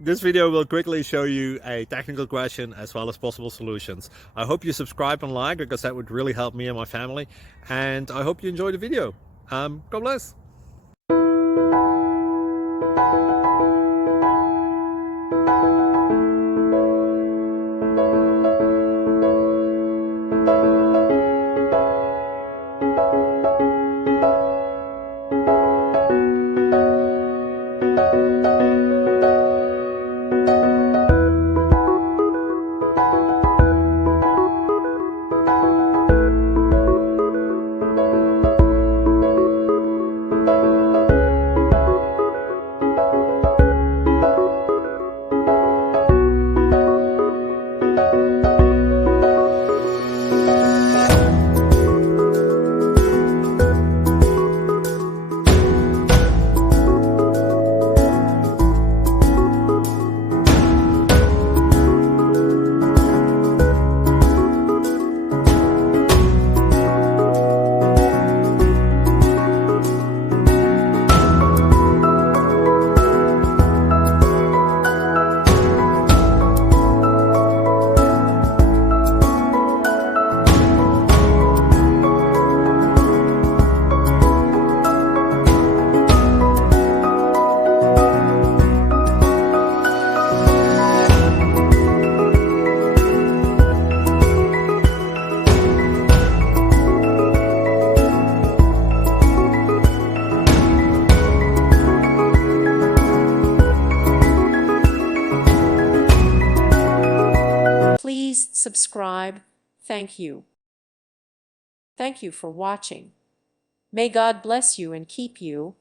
This video will quickly show you a technical question as well as possible solutions. I hope you subscribe and like because that would really help me and my family. And I hope you enjoy the video. God bless. Please subscribe. Thank you. Thank you for watching. May God bless you and keep you.